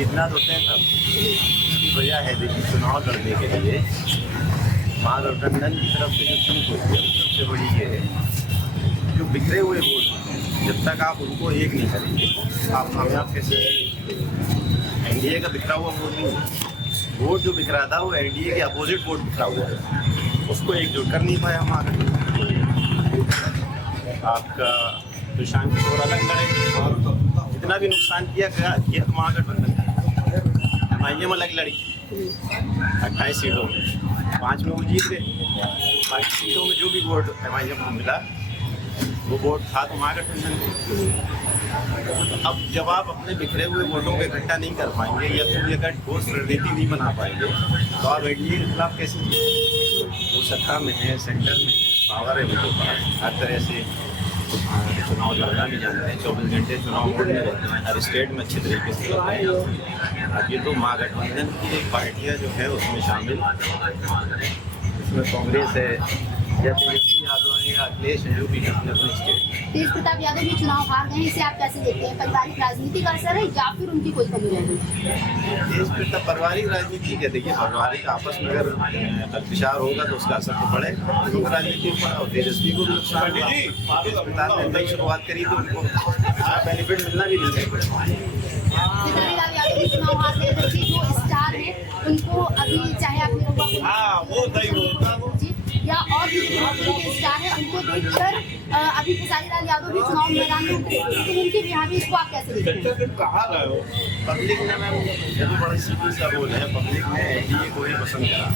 जीतना तो तय था। इसकी वजह है देखिए, चुनाव लड़ने के लिए महागठबंधन की तरफ से जो चूक होती है सबसे बड़ी ये है, जो बिखरे हुए वोट, जब तक आप उनको एक नहीं करेंगे आप कामयाब कैसे। एनडीए का बिखरा हुआ वोट नहीं है, वोट जो बिखरा था वो एनडीए के अपोजिट वोट बिखरा हुआ है, उसको एकजुट कर नहीं पाया हमारा। आपका सुशांत किशोर अलग लड़े, जितना भी नुकसान किया महागठबंधन एमआईएम अलग लड़ी 28 सीटों में, 5 में वो जीत गए। बाकी सीटों में जो भी वोट एमआईएम को मिला वो वोट था तो महागठबंधन। अब जब आप अपने बिखरे हुए वोटों को इकट्ठा नहीं कर पाएंगे या फिर एक ठोस रणनीति नहीं बना पाएंगे तो आप एनडीए के खिलाफ कैसे जीतेंगे। वो सत्ता में है, सेंटर में है, पावर है उनके पास, हर तरह से चुनाव लड़ना भी जानते हैं, 24 घंटे चुनाव मोड में रहते हैं, हर स्टेट में अच्छे तरीके से रहते हैं। अब ये तो महागठबंधन की एक पार्टियाँ जो है उसमें शामिल, इसमें कांग्रेस है या तेजस्वी यादव है या अखिलेश है, जो भी है अपने स्टेट। तेज प्रताप यादव भी चुनाव हार गए, इसे आप कैसे देखते हैं? पारिवारिक राजनीति का असर है या फिर उनकी कोई कमी रह गई? तेज प्रताप पारिवारिक राजनीति है, देखिए पारिवारिक आपस में अगर खलफिशार होगा तो उसका असर तो पड़ेगा राजनीति पर। और तेजस्वी को भी नुकसान हुआ, तेज प्रताप ने नई शुरुआत करी तो उनको बेनिफिट मिलना भी नहीं चाहिए। सिद्धरामैया यादव भी चुनाव हार गए, देखिए जो स्टार है उनको अभी चाहे आप निरहुआ या और भी जो स्टार है उनको देखकर अभी खेसारी लाल यादव भी चुनाव मैदान में उतरे, लेकिन उनके बिहार में इसको आप कैसे देखते हैं? पब्लिक ने मैम ये तो बड़ा सीधी सा बोल है, पब्लिक ने एनडीए को ही पसंद करा,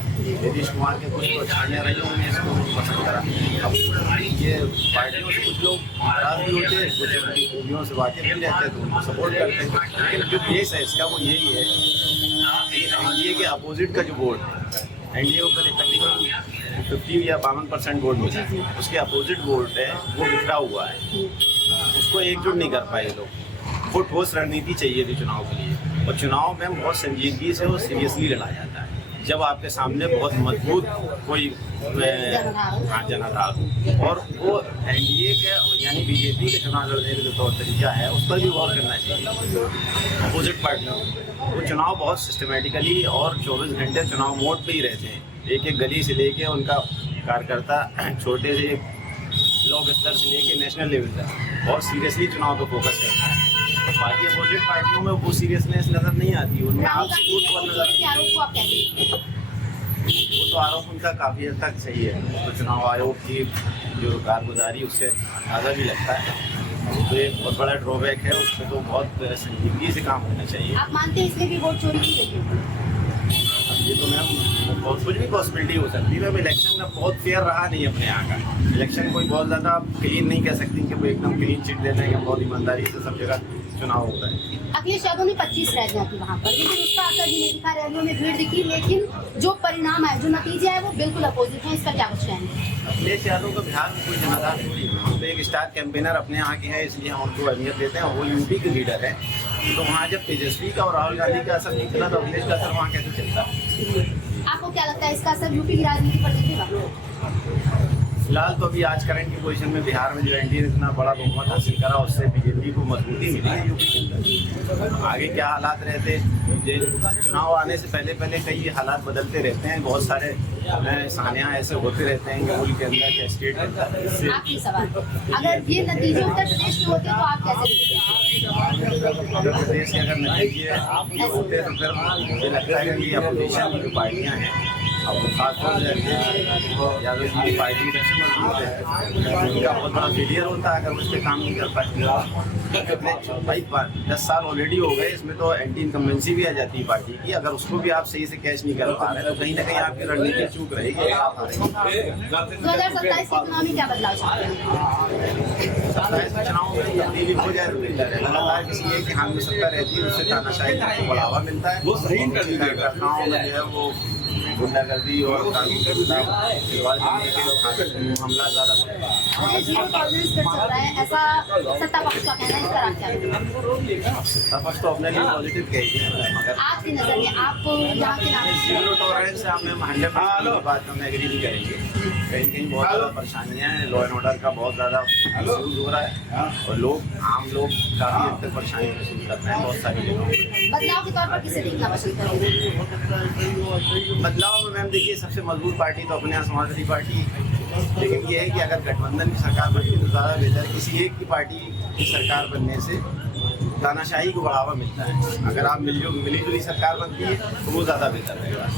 नीतीश कुमार के कुछ अच्छाइयाँ रही उन्होंने इसको पसंद करा। अब ये पार्टियों से कुछ लोग नाराज भी होते हैं, कुछ उनकी खूबियों से वाकिफ भी रहते हैं तो उनको सपोर्ट करते हैं, लेकिन जो बेस है इसका वो यही है कि एनडीए के अपोजिट का जो वोट है, एनडीए को तकरीबन 50 या 52% वोट मिला, उसके अपोजिट वोट है वो बिखरा हुआ है, उसको एकजुट नहीं कर पाए लोग। वो ठोस रणनीति चाहिए थी चुनाव के लिए, और चुनाव में बहुत संजीदगी से वो सीरियसली लड़ा जाता है जब आपके सामने बहुत मजबूत कोई जनाधार, और वो एनडीए के यानी बीजेपी के चुनाव लड़ने का जो तौर तरीका है उस पर भी गौर करना चाहिए। अपोजिट पार्टियों वो चुनाव बहुत सिस्टमेटिकली और 24 घंटे चुनाव मोड पे ही रहते हैं, एक एक गली से लेके उनका कार्यकर्ता छोटे से ब्लॉक स्तर से लेके नेशनल लेवल तक बहुत सीरियसली चुनाव पे फोकस करता है। बाकी अपोजिट पार्टियों में वो सीरियसनेस नज़र नहीं आती, उनमें आपसी वो तो आरोप उनका काफ़ी हद तक सही है, तो चुनाव आयोग की जो कारगुजारी उससे अंदाजा भी लगता है, तो एक बहुत बड़ा ड्रॉबैक है, उस पर तो बहुत संजीदगी से काम होना चाहिए। आप मानते हैं इसमें भी वोट चोरी की गई है? ये तो मैम बहुत कुछ भी पॉसिबिलिटी हो सकती है मैम, इलेक्शन में बहुत फेयर रहा नहीं अपने यहाँ का इलेक्शन, कोई बहुत ज़्यादा क्लीन नहीं कह सकती कि वो एकदम क्लीन चिट देना है कि बहुत ईमानदारी से सब जगह चुनाव होता है। अखिलेश यादव ने 25 रैलियां की वहाँ पर, लेकिन उसका असर भी नहीं दिखा, रैलियों में भीड़ दिखी, लेकिन जो परिणाम है, जो नतीजे है वो बिल्कुल अपोजिट है, इसका क्या कुछ कहेंगे? अखिलेश यादव का बिहार में कोई जनाधार थोड़ी, तो एक स्टार कैंपेनर अपने यहाँ के हैं इसलिए हम उनको अहमियत देते हैं, वो यूपी के लीडर है, तो वहाँ जब तेजस्वी का और राहुल गांधी का असर नहीं चला तो अखिलेश का असर वहाँ कैसे चलता? आपको क्या लगता है इसका असर यूपी की राजनीति पर दिखेगा? फिलहाल तो अभी आज करंट की पोजीशन में बिहार में जो एनडीए ने इतना बड़ा बहुमत हासिल करा उससे बीजेपी को मजबूती मिली है यूपी के अंदर। आगे क्या हालात रहते, चुनाव आने से पहले पहले कई हालात बदलते रहते हैं, बहुत सारे सानिया ऐसे होते रहते हैं कि मुल्क के अंदर या स्टेट के अंदर। आखिरी सवाल, अगर ये नतीजे उत्तर प्रदेश में होते तो आप कैसे देखते हैं? उत्तर प्रदेश के अगर नतीजे होते तो फिर मुझे लगता है कि अपोजिशन की जो पार्टियाँ हैं अब वो खासतौर से यादव जी की पार्टी कैसे मजबूत है, उनका बहुत बड़ा फेलियर होता है अगर वो इस पर काम नहीं कर पाए। भाई 10 साल ऑलरेडी हो गए, इसमें तो एंटी इनकम्बेंसी भी आ जाती है पार्टी की, अगर उसको भी आप सही से कैच नहीं कर पा रहे तो कहीं ना कहीं आपकी रणनीति चूक रहेगी। 2027 के चुनाव में क्या बदलाव चाहते हैं? 27 में चुनाव में तब्दीली हो जाए तो बेहतर है, लगातार किसी एक के हाथ में सत्ता रहती है उससे तानाशाही को बढ़ावा मिलता है, वो सही घटनाओं में जो है वो गुंडागर्दी और कानून के खिलाफ हमला ज़्यादा ये जीरो टॉलरेंस पर चल रहा है, ऐसा सत्ता पक्ष का कहना है। इस पर आप क्या कहेंगे? सत्ता पक्ष तो अपने लिए पॉजिटिव कहेगी, मगर आपकी नजर में आप यहाँ के नाम जीरो टॉलरेंस से हमें 100% बात हम एग्री नहीं करेंगे। कहीं कहीं बहुत ज़्यादा परेशानियाँ हैं, लॉ एंड ऑर्डर का बहुत ज़्यादा मिसयूज हो रहा है और आम लोग काफ़ी हद तक परेशानी महसूस कर रहे हैं बहुत सारी जगहों पर। बदलाव के तौर पर किसे देखना पसंद करेंगे? बदलाव में मैम देखिए, सबसे मजबूत पार्टी तो अपने यहाँ समाजवादी पार्टी है, लेकिन ये है कि अगर गठबंधन की सरकार बनती तो ज़्यादा बेहतर। किसी एक की पार्टी की सरकार बनने से तानाशाही को बढ़ावा मिलता है, अगर आप मिली जुली सरकार बनती है तो वो ज़्यादा बेहतर रहेगा।